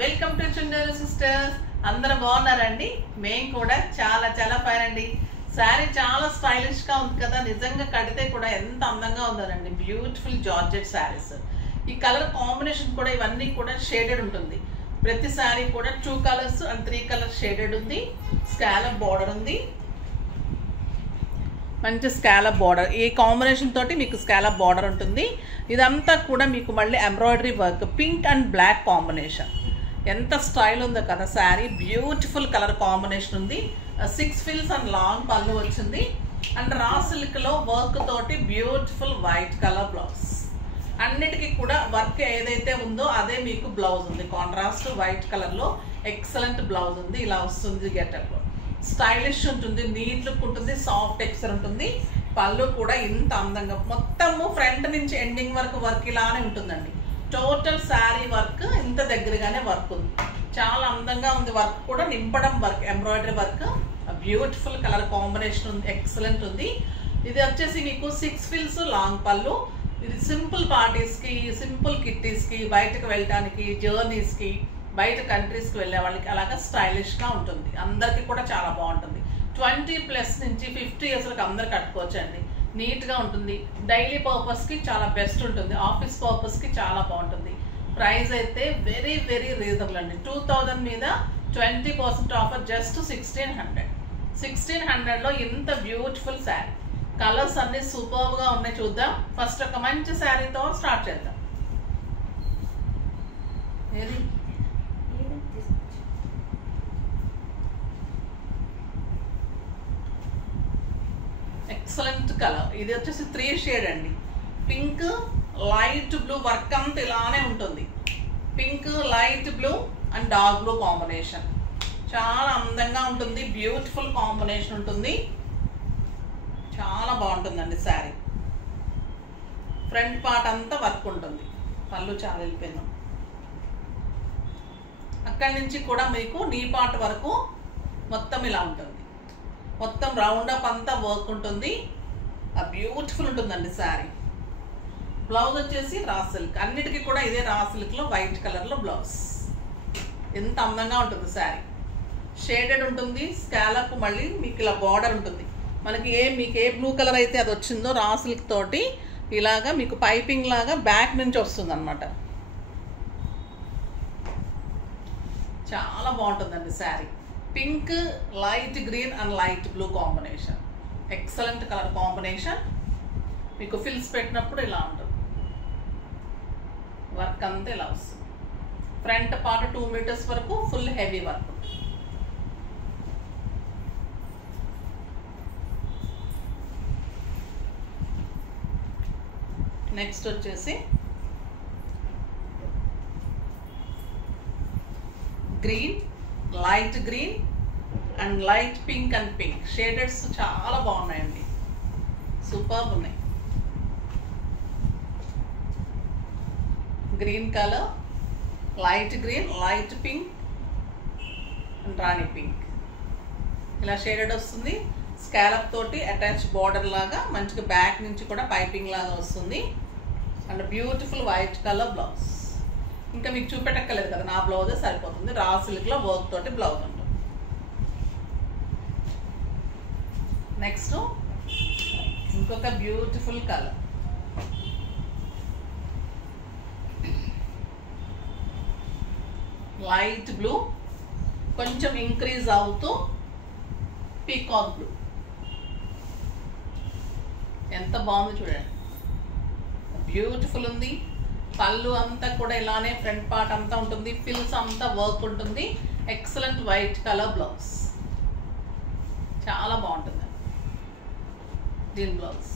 Welcome to Chunduru sisters. అందరూ బాగున్నారండి? మేము కూడా చాలా చాలా ఫైన్ అండి. శారీ చాలా స్టైలిష్ గా ఉంది కదా, నిజంగా కడితే కూడా ఎంత అందంగా ఉందోనండి. Beautiful georgette saris. ఈ కలర్ కాంబినేషన్ కూడా ఇవన్నీ కూడా షేడెడ్ ఉంటుంది. ప్రతి శారీ కూడా 2 కలర్స్ అండ్ 3 కలర్స్ షేడెడ్ ఉంది. స్కాలప్ బార్డర్ ఉంది, మంచి స్కాలప్ బార్డర్. ఈ కాంబినేషన్ తోటి మీకు స్కాలప్ బార్డర్ ఉంటుంది. ఇదంతా కూడా మీకు మళ్ళీ embroidery work, pink and black combination. ఎంత స్టైల్ ఉందో కదా శారీ. బ్యూటిఫుల్ కలర్ కాంబినేషన్ ఉంది. 6 ఫిల్స్ అండ్ లాంగ్ పళ్ళు వచ్చింది. అండ్ రా సిల్క్లో వర్క్ తోటి బ్యూటిఫుల్ వైట్ కలర్ బ్లౌజ్. అన్నిటికీ కూడా వర్క్ ఏదైతే ఉందో అదే మీకు బ్లౌజ్ ఉంది. కాంట్రాస్ట్ వైట్ కలర్లో ఎక్సలెంట్ బ్లౌజ్ ఉంది. ఇలా వస్తుంది గెటప్లో. స్టైలిష్ ఉంటుంది, నీట్ లుక్ ఉంటుంది, సాఫ్ట్ టెక్స్చర్ ఉంటుంది. పళ్ళు కూడా ఇంత అందంగా మొత్తము ఫ్రంట్ నుంచి ఎండింగ్ వరకు వర్క్ ఇలానే ఉంటుందండి. టోటల్ శారీ వర్క్ ఇంత దగ్గరగానే వర్క్ ఉంది. చాలా అందంగా ఉంది. వర్క్ కూడా నింపడం work, embroidery work. Beautiful colour combination ఉంది, ఎక్సలెంట్ ఉంది. ఇది వచ్చేసి మీకు 6 ఫిల్స్ లాంగ్ పళ్ళు. ఇది సింపుల్ పార్టీస్కి, సింపుల్ కిట్టీస్కి, బయటకు వెళ్ళడానికి, జర్నీస్కి, బయట కంట్రీస్కి వెళ్ళే వాళ్ళకి అలాగా స్టైలిష్గా ఉంటుంది. అందరికీ కూడా చాలా బాగుంటుంది. 20+ నుంచి 50 ఇయర్స్కి అందరు కట్టుకోవచ్చండి. నీట్గా ఉంటుంది. డైలీ పర్పస్కి చాలా బెస్ట్ ఉంటుంది. ఆఫీస్ పర్పస్కి చాలా బాగుంటుంది. ప్రైస్ అయితే వెరీ వెరీ రీజనబుల్ అండి. 2000 మీద 20% ఆఫర్, జస్ట్ 1600. 1600లో ఇంత బ్యూటిఫుల్ శారీ. కలర్స్ అన్ని సూపర్గా ఉన్నాయి. చూద్దాం. ఫస్ట్ ఒక మంచి శారీతో స్టార్ట్ చేద్దాం. ఏది ఎక్సలెంట్ కలర్. ఇది వచ్చేసి 3 షేడ్ అండి. పింక్, లైట్ బ్లూ, వర్క్ అంతా ఇలానే ఉంటుంది. Pink, light blue and dark blue combination. చాలా అందంగా ఉంటుంది. బ్యూటిఫుల్ కాంబినేషన్ ఉంటుంది. చాలా బాగుంటుందండి శారీ. ఫ్రంట్ పార్ట్ అంతా వర్క్ ఉంటుంది. పళ్ళు చాలా వెళ్ళిపోయింది. అక్కడి నుంచి కూడా మీకు నీ పార్ట్ వరకు మొత్తం ఇలా ఉంటుంది. మొత్తం రౌండ్ అప్ అంతా వర్క్ ఉంటుంది. బ్యూటిఫుల్ ఉంటుందండి శారీ. బ్లౌజ్ వచ్చేసి రా సిల్క్. అన్నిటికీ కూడా ఇదే రా సిల్క్లో వైట్ కలర్లో బ్లౌజ్. ఎంత అందంగా ఉంటుంది శారీ. షేడెడ్ ఉంటుంది. స్కాలప్ మళ్ళీ మీకు ఇలా బార్డర్ ఉంటుంది. మీకు ఏ బ్లూ కలర్ అయితే అది వచ్చిందో రా సిల్క్ తోటి ఇలాగా మీకు పైపింగ్ లాగా బ్యాక్ నుంచి వస్తుంది అనమాట. చాలా బాగుంటుందండి sari. Pink, light green and light blue combination. Excellent colour combination. మీకు ఫిల్స్ పెట్టినప్పుడు ఇలా ఉంటుంది. వర్క్ అంతా ఇలా వస్తుంది. ఫ్రంట్ పార్ట్ 2 మీటర్స్ వరకు ఫుల్ హెవీ వర్క్. నెక్స్ట్ వచ్చేసి green, light green and light pink and pink shades చాలా బాగున్నాయండి. సూపర్ ఉన్నాయి. Green colour, light green, light pink and rani pink ఇలా షేడెడ్ వస్తుంది. స్కాలప్ తోటి అటాచ్ బార్డర్ లాగా మంచిగా బ్యాక్ నుంచి కూడా పైపింగ్ లాగా వస్తుంది. And beautiful white colour blouse. ఇంకా మీకు చూపెట్టక్కర్లేదు కదా, నా బ్లౌజే సరిపోతుంది. రా సిల్క్లో వర్క్ తోటి బ్లౌజ్ ఉంటుంది. నెక్స్ట్ ఇంకొక బ్యూటిఫుల్ కలర్. లైట్ బ్లూ, కొంచెం ఇంక్రీజ్ అవుతూ పీకాక్ బ్లూ. ఎంత బాగుంది చూడండి. బ్యూటిఫుల్ ఉంది. పళ్ళు అంతా కూడా ఇలానే ఫ్రంట్ పార్ట్ అంతా ఉంటుంది. ఫిల్స్ అంతా వర్క్ ఉంటుంది. Excellent white colour blouse. చాలా బాగుంటుంది దీని బ్లౌజ్.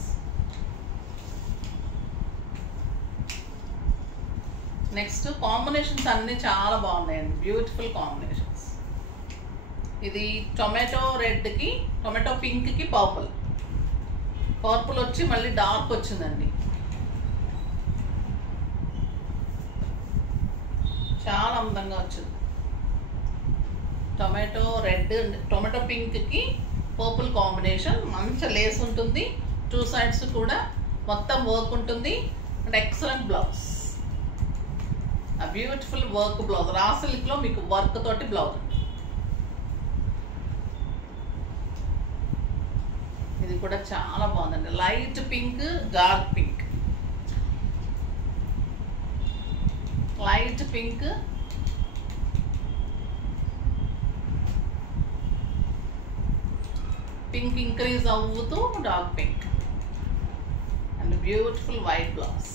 నెక్స్ట్ కాంబినేషన్స్ అన్నీ చాలా బాగున్నాయండి. Beautiful combinations. ఇది టొమాటో రెడ్కి, టొమాటో పింక్కి పర్పుల్. పర్పుల్ వచ్చి మళ్ళీ డార్క్ వచ్చిందండి. చాలా అందంగా వచ్చింది. టొమాటో రెడ్, టొమాటో పింక్కి పర్పుల్ కాంబినేషన్. మంచి లేస్ ఉంటుంది. 2 సైడ్స్ కూడా మొత్తం వర్క్ ఉంటుంది. And excellent blouse. ఆ బ్యూటిఫుల్ వర్క్ బ్లౌజ్, రా సిల్క్లో మీకు వర్క్ తోటి బ్లౌజ్. ఇది కూడా చాలా బాగుందండి. Light pink, dark pink, light pink, pink increase అవుతూ dark pink and beautiful white blouse.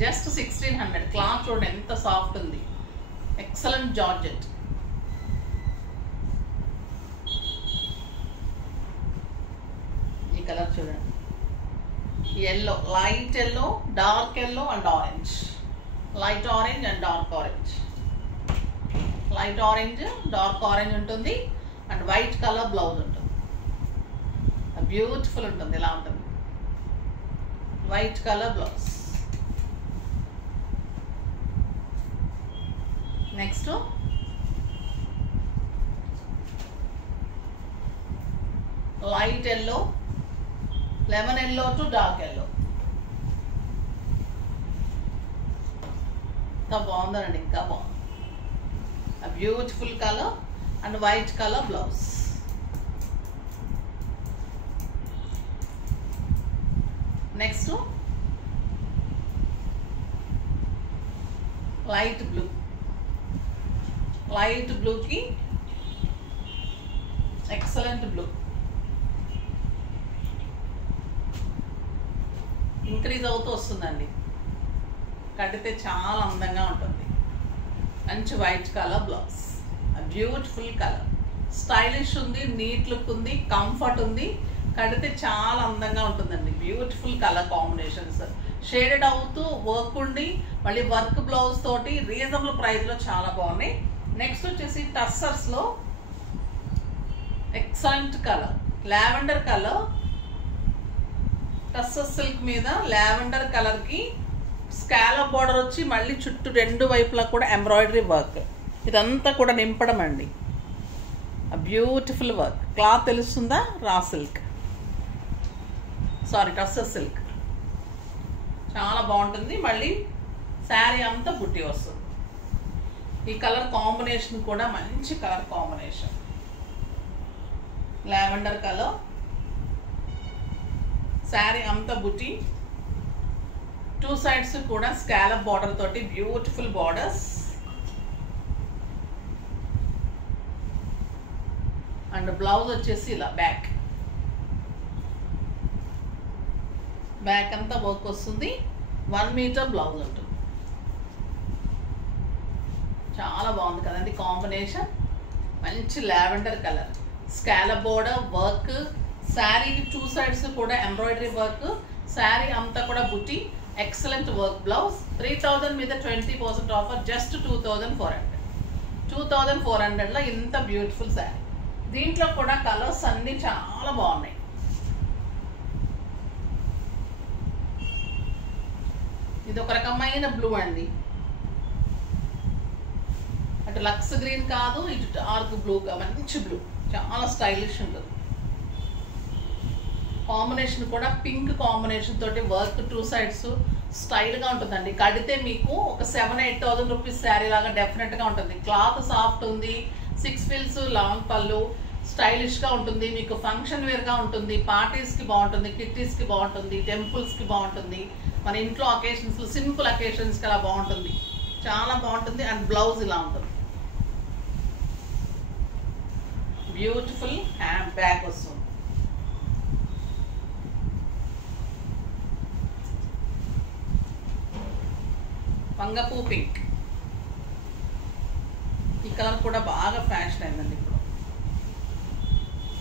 Just 1600. Cloth చూడండి ఎంత సాఫ్ట్ ఉంది, ఎక్సలెంట్ జార్జెట్. ఈ కలర్ చూడండి, yellow, light yellow, dark yellow and orange, light orange and dark orange, light orange dark orange ఉంటుంది and white colour blouse ఉంటుంది. Beautiful ఉంటుంది, ఇలా ఉంటుంది white colour blouse. Next light yellow, lemon yellow to dark yellow. ఇంకా బాగుందండి, ఇంకా బాగుంది. Beautiful colour and white colour blouse. Next light blue, light బ్లూకి ఎక్సలెంట్ బ్లూ. ఇంక్రీజ్ అవుతూ వస్తుందండి, కడితే చాలా అందంగా ఉంటుంది. మంచి white colour blouse, beautiful colour, stylish ఉంది, నీట్ లుక్ ఉంది, కంఫర్ట్ ఉంది, కడితే చాలా అందంగా ఉంటుందండి. బ్యూటిఫుల్ కలర్ కాంబినేషన్స్, షేడెడ్ అవుతూ వర్క్ ఉండి మళ్ళీ వర్క్ బ్లౌజ్ తోటి రీజనబుల్ ప్రైస్లో చాలా బాగున్నాయి. నెక్స్ట్ వచ్చేసి టస్సర్స్లో excellent colour, lavender colour, tussar silk మీద లావెండర్ కలర్కి స్కాలప్ బార్డర్ వచ్చి మళ్ళీ చుట్టూ రెండు వైపులా కూడా ఎంబ్రాయిడరీ వర్క్. ఇదంతా కూడా నింపడం అండి, బ్యూటిఫుల్ వర్క్. క్లాత్ తెలుస్తుందా? Raw silk, sorry tussar silk. చాలా బాగుంటుంది. మళ్ళీ శారీ అంతా బుట్టి వస్తుంది. ఈ కలర్ కాంబినేషన్ కూడా మంచి colour combination, lavender colour, sari అంతా బుట్టి, టూ సైడ్స్ కూడా స్కాలప్ బార్డర్ తోటి బ్యూటిఫుల్ బార్డర్స్ అండ్ బ్లౌజ్ వచ్చేసి ఇలా బ్యాక్ అంతా వర్క్ వస్తుంది. 1 మీటర్ బ్లౌజ్ ఉంటుంది. చాలా బాగుంది కదండి కాంబినేషన్. మంచి lavender colour, scallop border work, శారీకి టూ సైడ్స్ కూడా ఎంబ్రాయిడరీ వర్క్, శారీ అంతా కూడా బుట్టి, ఎక్సలెంట్ వర్క్ బ్లౌజ్. 3000 మీద 20% ఆఫర్, జస్ట్ 2400. 2400లో ఇంత బ్యూటిఫుల్ శారీ. దీంట్లో కూడా కలర్స్ అన్నీ చాలా బాగున్నాయి. ఇది ఒక రకమైన బ్లూ అండి, అటు లక్స్ గ్రీన్ కాదు, ఇటు డార్క్ బ్లూ, మంచి బ్లూ, చాలా స్టైలిష్ ఉంటుంది. కాంబినేషన్ కూడా పింక్ కాంబినేషన్ తోటి వర్క్, టూ సైడ్స్ స్టైల్గా ఉంటుందండి. కడితే మీకు ఒక 7,000-8,000 రూపీస్ శారీ లాగా డెఫినెట్గా ఉంటుంది. క్లాత్ సాఫ్ట్ ఉంది, 6 ఫిల్స్, లాంగ్ పళ్ళు, స్టైలిష్గా ఉంటుంది. మీకు ఫంక్షన్ వేర్గా ఉంటుంది, పార్టీస్కి బాగుంటుంది, కిట్టీస్కి బాగుంటుంది, టెంపుల్స్కి బాగుంటుంది, మన ఇంట్లో అకేషన్స్లో సింపుల్ అకేషన్స్కి అలా బాగుంటుంది. చాలా బాగుంటుంది. అండ్ బ్లౌజ్ ఇలా ఉంటుంది, బ్యూటిఫుల్ హ్యాండ్ బ్యాగ్ వస్తుంది. వంగపూ పింక్, ఈ కలర్ కూడా బాగా ఫ్యాషన్ అయిందండి ఇప్పుడు.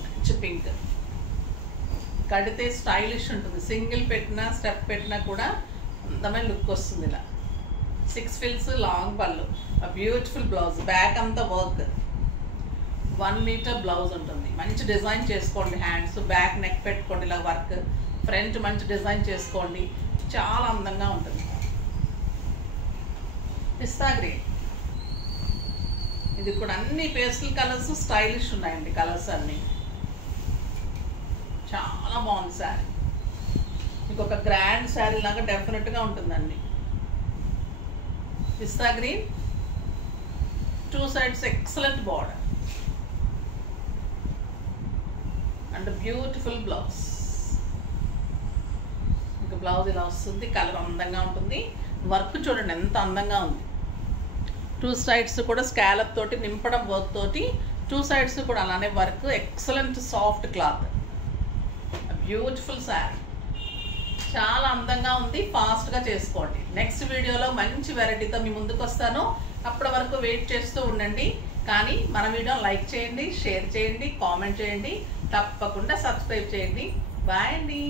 మంచి పింక్, కడితే స్టైలిష్ ఉంటుంది. సింగిల్ పెట్టినా స్టెప్ పెట్టినా కూడా అందమైన లుక్ వస్తుంది. ఇలా 6 ఫిల్స్, లాంగ్ పళ్ళు, బ్యూటిఫుల్ బ్లౌజ్, బ్యాక్ అంతా వర్క్, 1 మీటర్ బ్లౌజ్ ఉంటుంది. మంచి డిజైన్ చేసుకోండి, హ్యాండ్స్ బ్యాక్ నెక్ పెట్టుకోండి, ఇలా వర్క్, ఫ్రంట్ మంచి డిజైన్ చేసుకోండి, చాలా అందంగా ఉంటుంది. పిస్తా గ్రీన్, ఇది కూడా అన్ని పేస్టల్ కలర్స్, స్టైలిష్ ఉన్నాయండి కలర్స్ అన్నీ. చాలా బాగుంది శారీ, మీకు ఒక గ్రాండ్ శారీ లాగా డెఫినెట్గా ఉంటుందండి. Pista green, 2 sides excellent border and a beautiful blouse. ఇంకా బ్లౌజ్ ఇలా వస్తుంది, కలర్ అందంగా ఉంటుంది, వర్క్ చూడండి ఎంత అందంగా ఉంది. 2 sides కూడా స్కాలప్ తోటి నింపడం వర్క్ తోటి, 2 sides కూడా అలానే work, excellent soft cloth, beautiful sari, చాలా అందంగా ఉంది. ఫాస్ట్గా చేసుకోండి. నెక్స్ట్ వీడియోలో మంచి వెరైటీతో మీ ముందుకు వస్తాను. అప్పటి వరకు వెయిట్ చేస్తూ ఉండండి. కానీ మన వీడియో లైక్ చేయండి, షేర్ చేయండి, కామెంట్ చేయండి, తప్పకుండా సబ్స్క్రైబ్ చేయండి. బాయ్ అండి.